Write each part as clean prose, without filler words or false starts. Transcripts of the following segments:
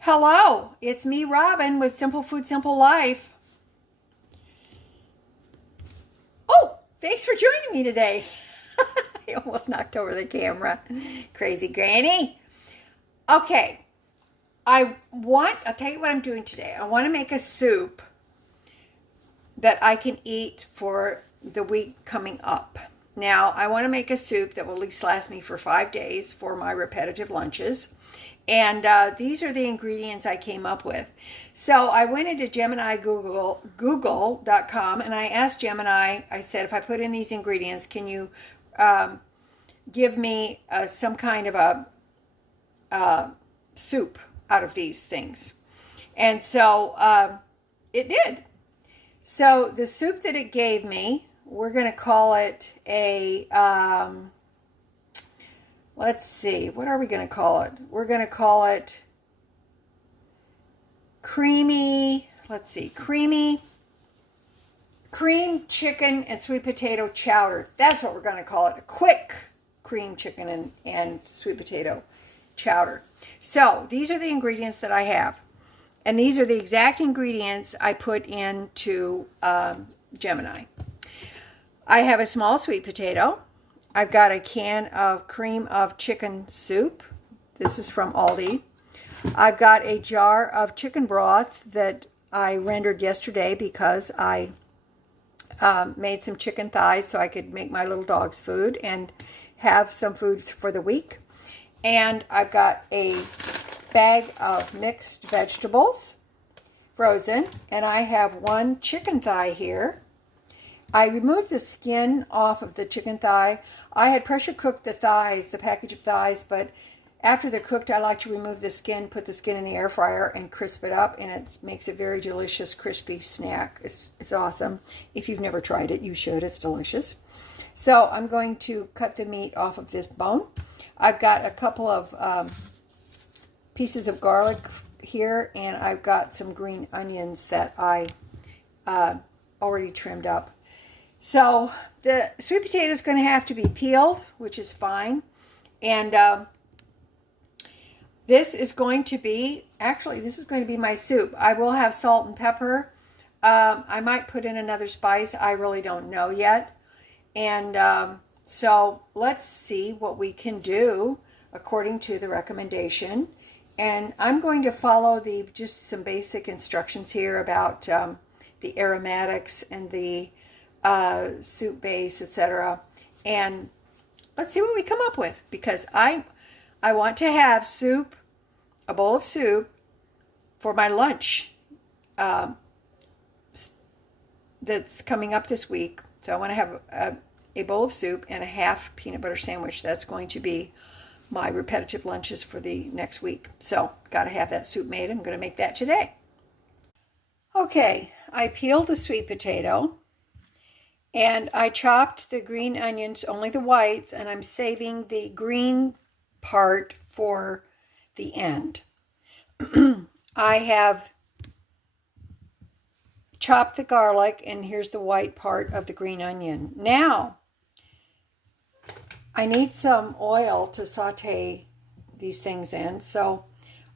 Hello, it's me, Robin, with Simple Food, Simple Life. Oh, thanks for joining me today. I almost knocked over the camera. Crazy Granny. Okay, I'll tell you what I'm doing today. I want to make a soup that I can eat for the week coming up. Now, I want to make a soup that will at least last me for 5 days for my repetitive lunches. And these are the ingredients I came up with. So I went into Gemini Google.com and I asked Gemini, I said, if I put in these ingredients, can you give me some kind of a soup out of these things? And so it did. So the soup that it gave me, we're going to call it a... let's see, what are we going to call it? We're going to call it cream chicken and sweet potato chowder. That's what we're going to call it. A quick cream chicken and sweet potato chowder. So these are the ingredients that I have. And these are the exact ingredients I put into Gemini. I have a small sweet potato. I've got a can of cream of chicken soup. This is from Aldi. I've got a jar of chicken broth that I rendered yesterday because I made some chicken thighs so I could make my little dog's food and have some food for the week. And I've got a bag of mixed vegetables, frozen, and I have one chicken thigh here. I removed the skin off of the chicken thigh. I had pressure cooked the thighs, the package of thighs, but after they're cooked, I like to remove the skin, put the skin in the air fryer, and crisp it up, and it makes a very delicious, crispy snack. It's awesome. If you've never tried it, you should. It's delicious. So I'm going to cut the meat off of this bone. I've got a couple of pieces of garlic here, and I've got some green onions that I already trimmed up. So the sweet potato is going to have to be peeled, which is fine. And this is going to be my soup. I will have salt and pepper. I might put in another spice. I really don't know yet. And so let's see what we can do according to the recommendation. And I'm going to follow just some basic instructions here about the aromatics and the soup base, etc. And let's see what we come up with, because I want to have soup, a bowl of soup for my lunch that's coming up this week. So I want to have a bowl of soup and a half peanut butter sandwich. That's going to be my repetitive lunches for the next week. So got to have that soup made. I'm going to make that today. Okay, I peeled the sweet potato. And I chopped the green onions, only the whites, and I'm saving the green part for the end. I have chopped the garlic, and here's the white part of the green onion. Now, I need some oil to saute these things in. So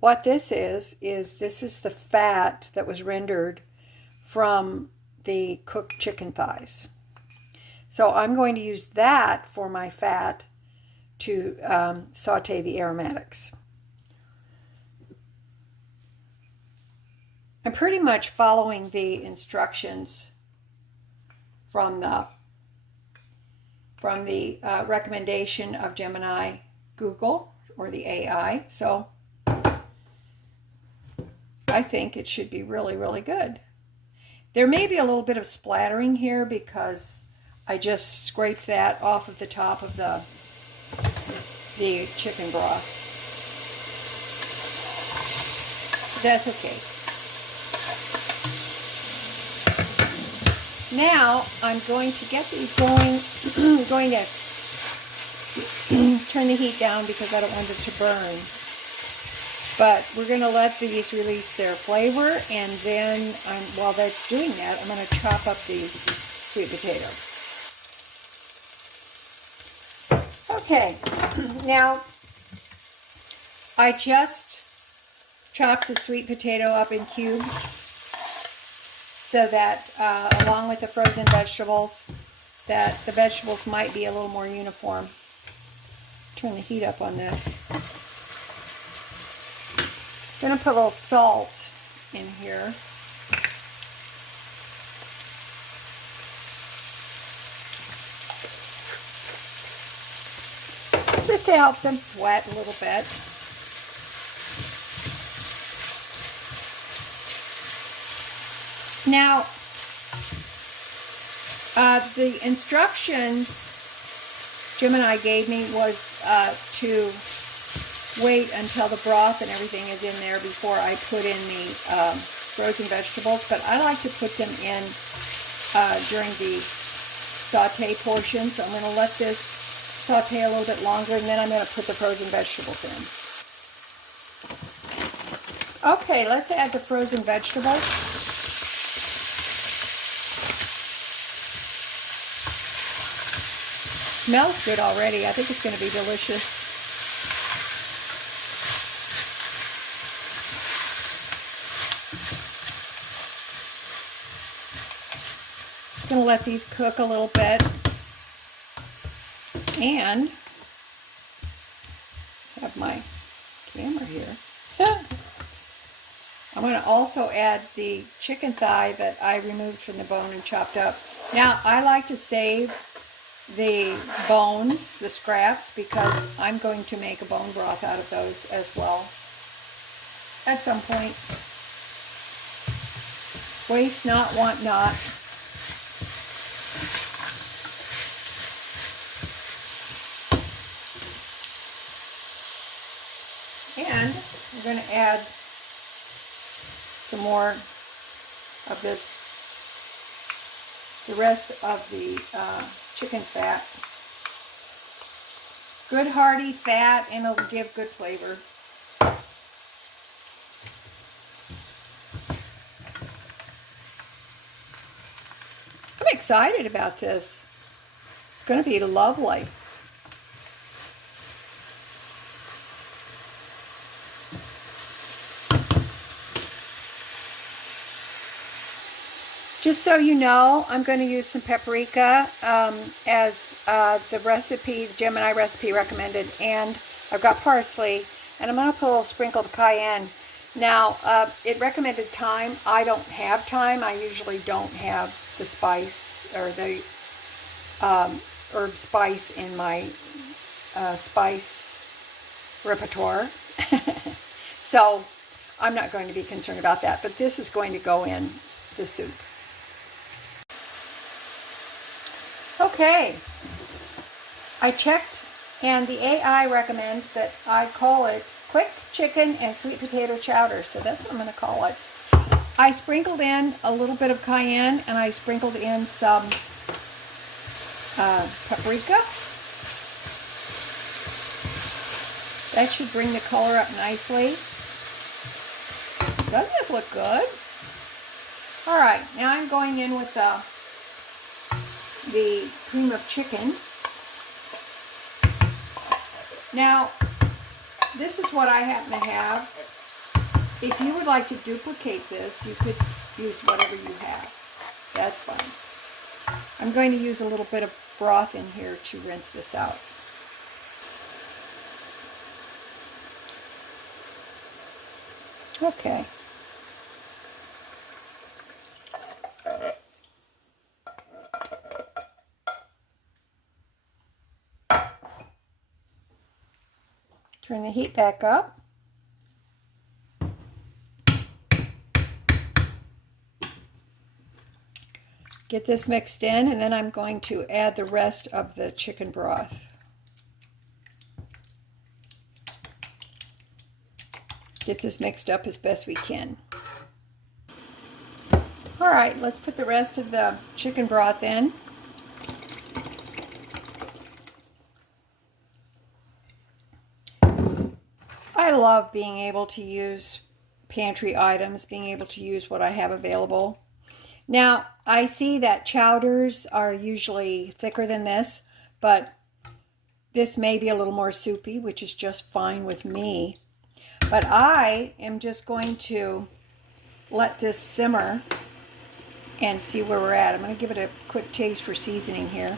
what this is this is the fat that was rendered from the cooked chicken thighs. So I'm going to use that for my fat to saute the aromatics. I'm pretty much following the instructions from the recommendation of Gemini Google, or the AI. So I think it should be really, really good. There may be a little bit of splattering here because I just scraped that off of the top of the chicken broth. That's okay. Now I'm going to get these going. I'm going to turn the heat down because I don't want it to burn. But we're going to let these release their flavor, and then while that's doing that, I'm going to chop up the sweet potatoes. Okay, now I just chop the sweet potato up in cubes so that along with the frozen vegetables, that the vegetables might be a little more uniform. Turn the heat up on this. I'm going to put a little salt in here. Just to help them sweat a little bit. Now, the instructions Jim and I gave me was to wait until the broth and everything is in there before I put in the frozen vegetables, but I like to put them in during the saute portion, so I'm going to let this saute a little bit longer, and then I'm going to put the frozen vegetables in. Okay, let's add the frozen vegetables. Smells good already. I think it's going to be delicious. Just going to let these cook a little bit. And have my camera here. I'm going to also add the chicken thigh that I removed from the bone and chopped up. Now, I like to save the bones, the scraps, because I'm going to make a bone broth out of those as well at some point. Waste not, want not. And I'm going to add some more of this, the rest of the chicken fat. Good hearty fat, and it'll give good flavor. I'm excited about this. It's going to be lovely. Just so you know, I'm going to use some paprika as the recipe, Jim and I recipe recommended, and I've got parsley, and I'm going to put a little sprinkle of cayenne. Now, it recommended thyme. I don't have thyme. I usually don't have the spice or the herb spice in my spice repertoire. So I'm not going to be concerned about that, but this is going to go in the soup. Okay, I checked, and the AI recommends that I call it quick chicken and sweet potato chowder, so that's what I'm going to call it. I sprinkled in a little bit of cayenne, and I sprinkled in some paprika. That should bring the color up nicely. Doesn't this look good? All right, now I'm going in with the cream of chicken. Now, this is what I happen to have. If you would like to duplicate this, you could use whatever you have. That's fine. I'm going to use a little bit of broth in here to rinse this out. Okay. Turn the heat back up. Get this mixed in, and then I'm going to add the rest of the chicken broth. Get this mixed up as best we can. All right, let's put the rest of the chicken broth in. I love being able to use pantry items, being able to use what I have available. Now, I see that chowders are usually thicker than this, but this may be a little more soupy, which is just fine with me. But I am just going to let this simmer and see where we're at. I'm going to give it a quick taste for seasoning here.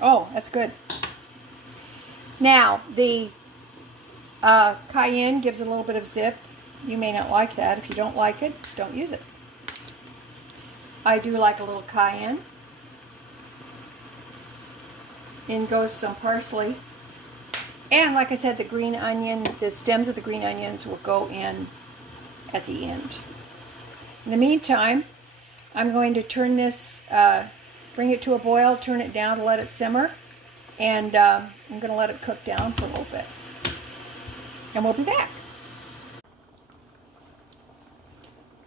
Oh, that's good. Now, the cayenne gives a little bit of zip. You may not like that. If you don't like it, don't use it. I do like a little cayenne. In goes some parsley. And like I said, the green onion, the stems of the green onions will go in at the end. In the meantime, I'm going to turn this, bring it to a boil, turn it down to let it simmer, and I'm going to let it cook down for a little bit. And we'll be back.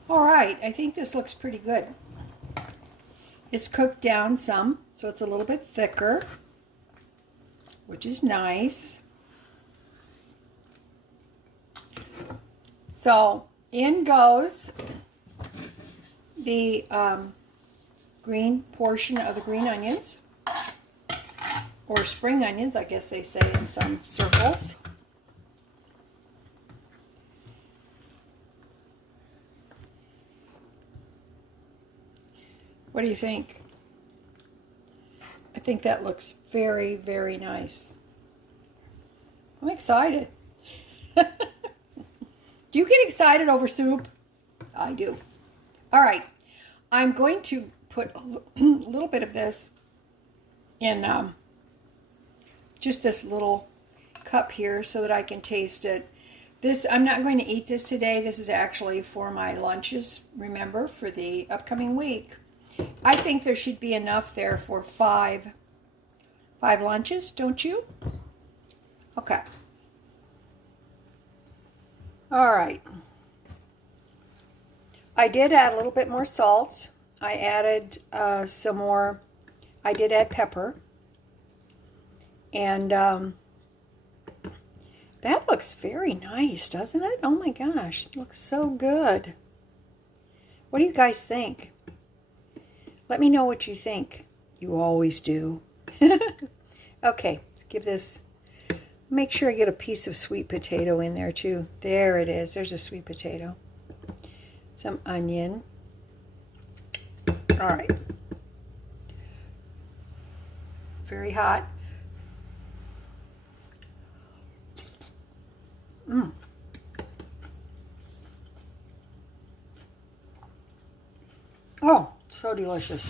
All right, I think this looks pretty good. It's cooked down some, so it's a little bit thicker, which is nice. So in goes the green portion of the green onions, or spring onions, I guess they say in some circles. What do you think? I think that looks very, very nice. I'm excited. Do you get excited over soup? I do. All right. I'm going to put a little bit of this in just this little cup here so that I can taste it. This, I'm not going to eat this today. This is actually for my lunches, remember, for the upcoming week. I think there should be enough there for five lunches, don't you? Okay. All right. I did add a little bit more salt. I added some more. I did add pepper. And that looks very nice, doesn't it? Oh my gosh, it looks so good. What do you guys think? Let me know what you think. You always do. Okay, let's give this, make sure I get a piece of sweet potato in there too. There it is. There's a sweet potato. Some onion. All right. Very hot. Mmm. Oh, so delicious.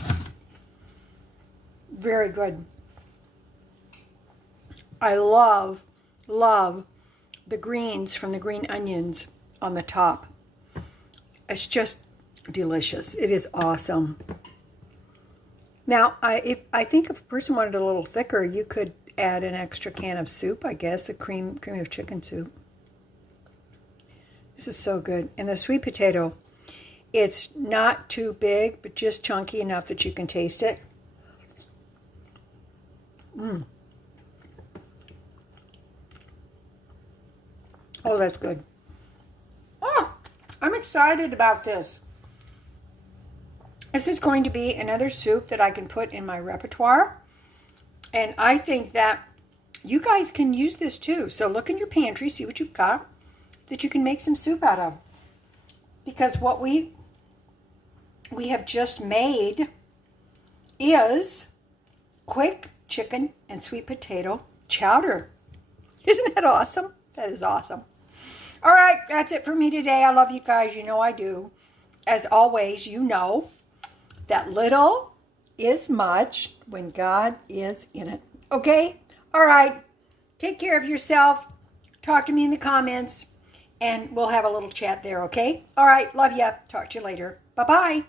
Very good. I love the greens from the green onions on the top. It's just delicious. It is awesome. Now, I think if a person wanted it a little thicker, you could add an extra can of soup, I guess, the cream of chicken soup. This is so good. And the sweet potato, it's not too big, but just chunky enough that you can taste it. Mmm. Oh, that's good. Oh, I'm excited about this. This is going to be another soup that I can put in my repertoire. And I think that you guys can use this too. So look in your pantry, see what you've got that you can make some soup out of. Because what we have just made is quick chicken and sweet potato chowder. Isn't that awesome? That is awesome. All right, that's it for me today. I love you guys. You know I do. As always, you know that little is much when God is in it. Okay? All right. Take care of yourself. Talk to me in the comments, and we'll have a little chat there, okay? All right. Love ya. Talk to you later. Bye-bye.